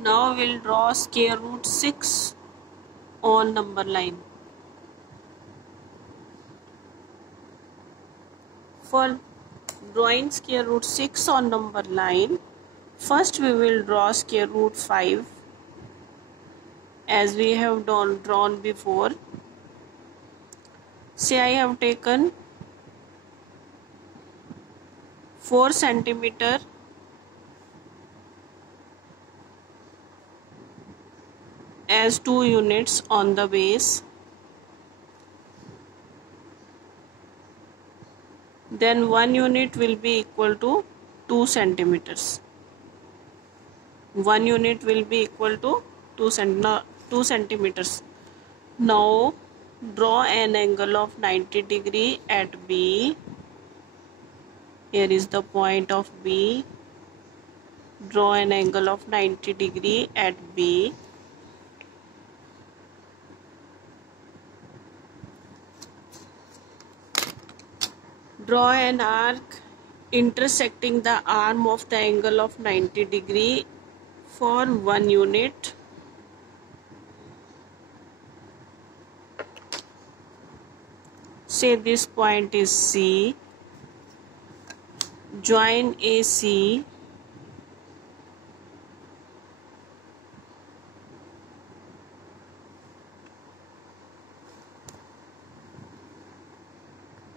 Now we'll draw square root 6 on number line. For drawing square root 6 on number line, first we will draw square root 5 as we have drawn before. Say I have taken 4 centimeter as 2 units on the base. Then 1 unit will be equal to 2 centimeters. 1 unit will be equal to 2 centimeters. Now draw an angle of 90 degree at B. Here is the point of B. Draw an angle of 90 degree at B. Draw an arc intersecting the arm of the angle of 90 degree for 1 unit. Say this point is C. Join AC.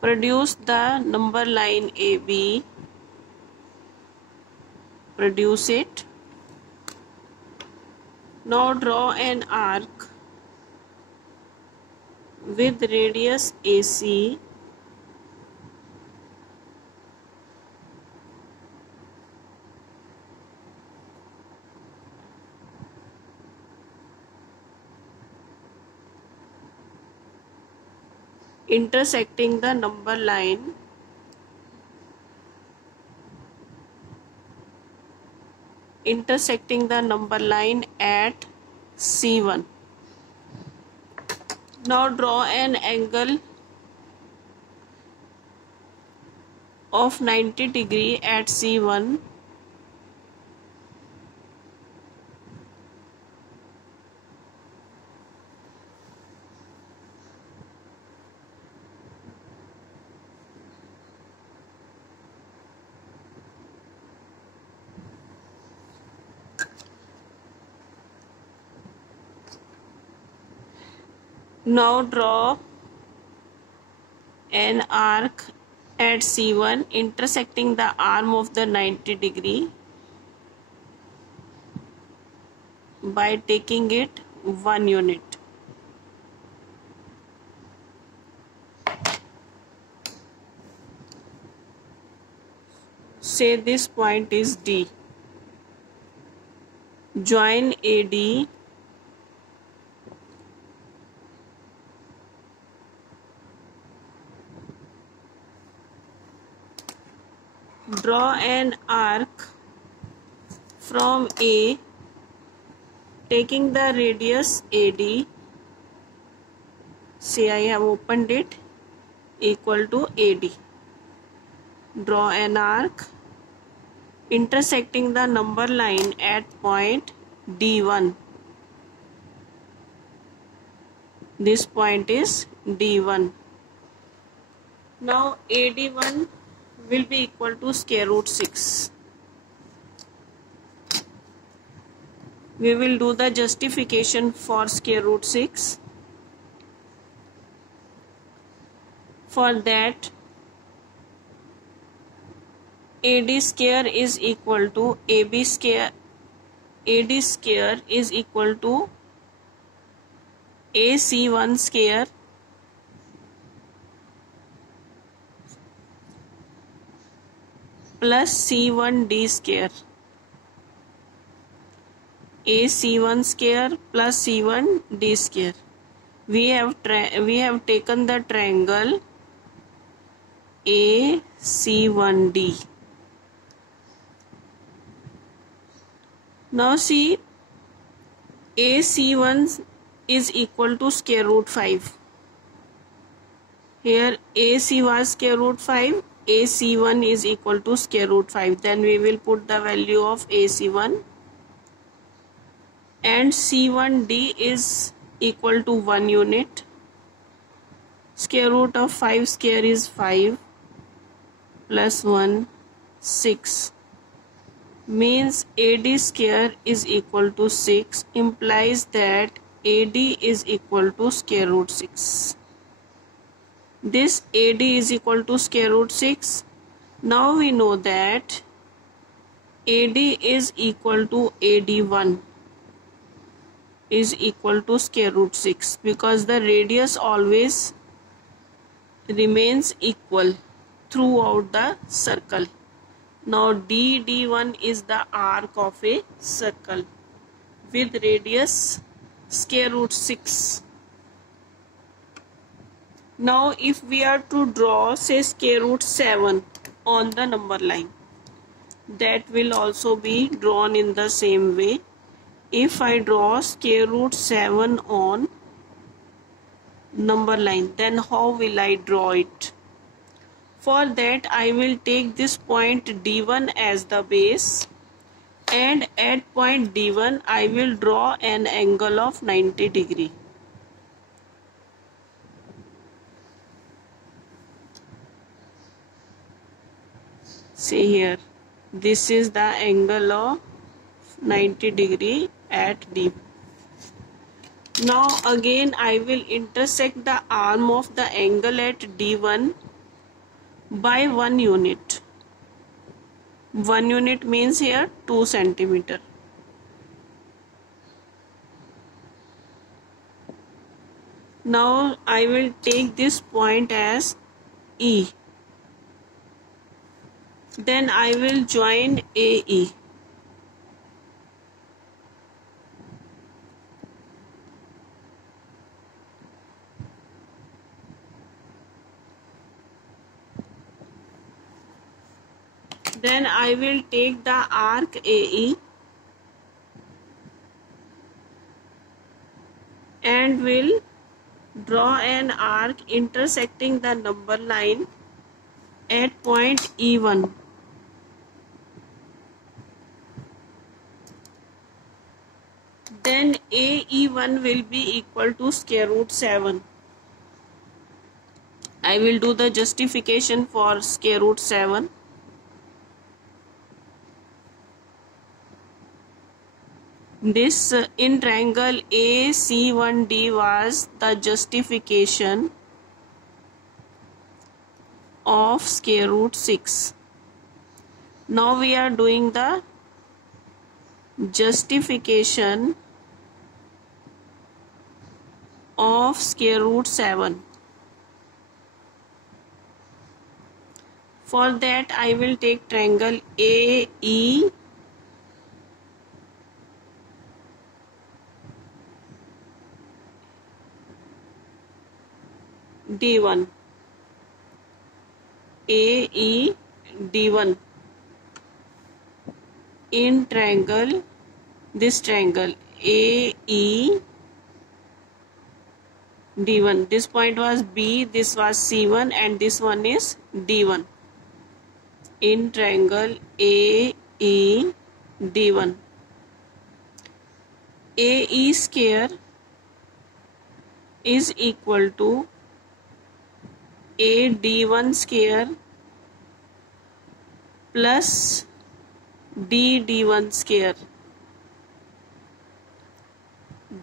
Produce the number line AB. Produce it. Now draw an arc with radius AC. Intersecting the number line at C1. Now draw an angle of 90 degree at C1. Now draw an arc at C1 intersecting the arm of the 90 degree by taking it 1 unit. Say this point is D. Join AD. Draw an arc from A taking the radius AD. Say I have opened it, equal to AD. Draw an arc intersecting the number line at point D1. This point is D1. Now AD1 will be equal to square root 6. We will do the justification for square root 6. For that, AD square is equal to AB square. AD square is equal to AC1 square plus C1D square. AC1 square plus C1D square. We have taken the triangle AC1D. Now see, AC1 is equal to square root 5. Here AC was square root 5, AC1 is equal to square root 5. Then we will put the value of AC1. and C1D is equal to 1 unit. Square root of 5 square is 5 plus 1 6, means AD square is equal to 6, implies that AD is equal to square root 6. This AD is equal to square root 6. Now we know that AD is equal to AD1 is equal to square root 6 because the radius always remains equal throughout the circle. Now D1 is the arc of a circle with radius square root 6. Now if we are to draw say square root 7 on the number line, that will also be drawn in the same way. If I draw square root 7 on number line, then how will I draw it? For that I will take this point D1 as the base, and at point D1 I will draw an angle of 90 degree. See here, this is the angle of 90 degree at D. Now again I will intersect the arm of the angle at D1 by 1 unit. 1 unit means here 2 centimeter. Now I will take this point as E. Then I will join AE. Then I will take the arc AE and will draw an arc intersecting the number line at point E1. Then AE1 will be equal to square root 7. I will do the justification for square root 7. This in triangle AC1D was the justification of square root 6. Now we are doing the justification of square root 7. For that I will take triangle AE D1, AE D1 in triangle, this triangle AE D1. This point was B, this was C1, and this one is D1 in triangle AE D1. AE square is equal to AD1 square plus DD1 square.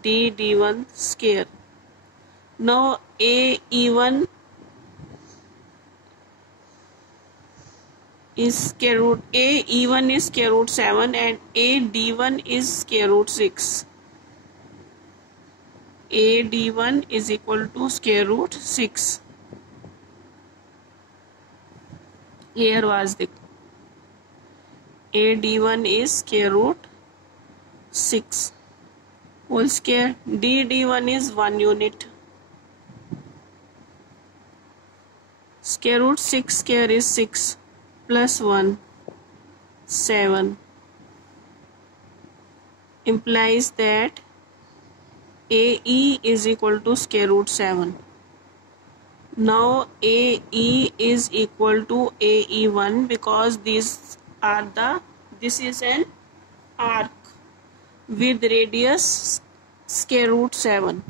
DD1 square. Now AE1 is square root, AE1 is square root 7 and AD1 is square root 6. AD1 is equal to square root 6. Here was the AD1 is square root 6 whole square. DD1 is 1 unit. Square root 6 square is 6 plus 1 7, implies that AE is equal to square root 7. Now AE is equal to AE1 because this is an arc. with radius square root 7.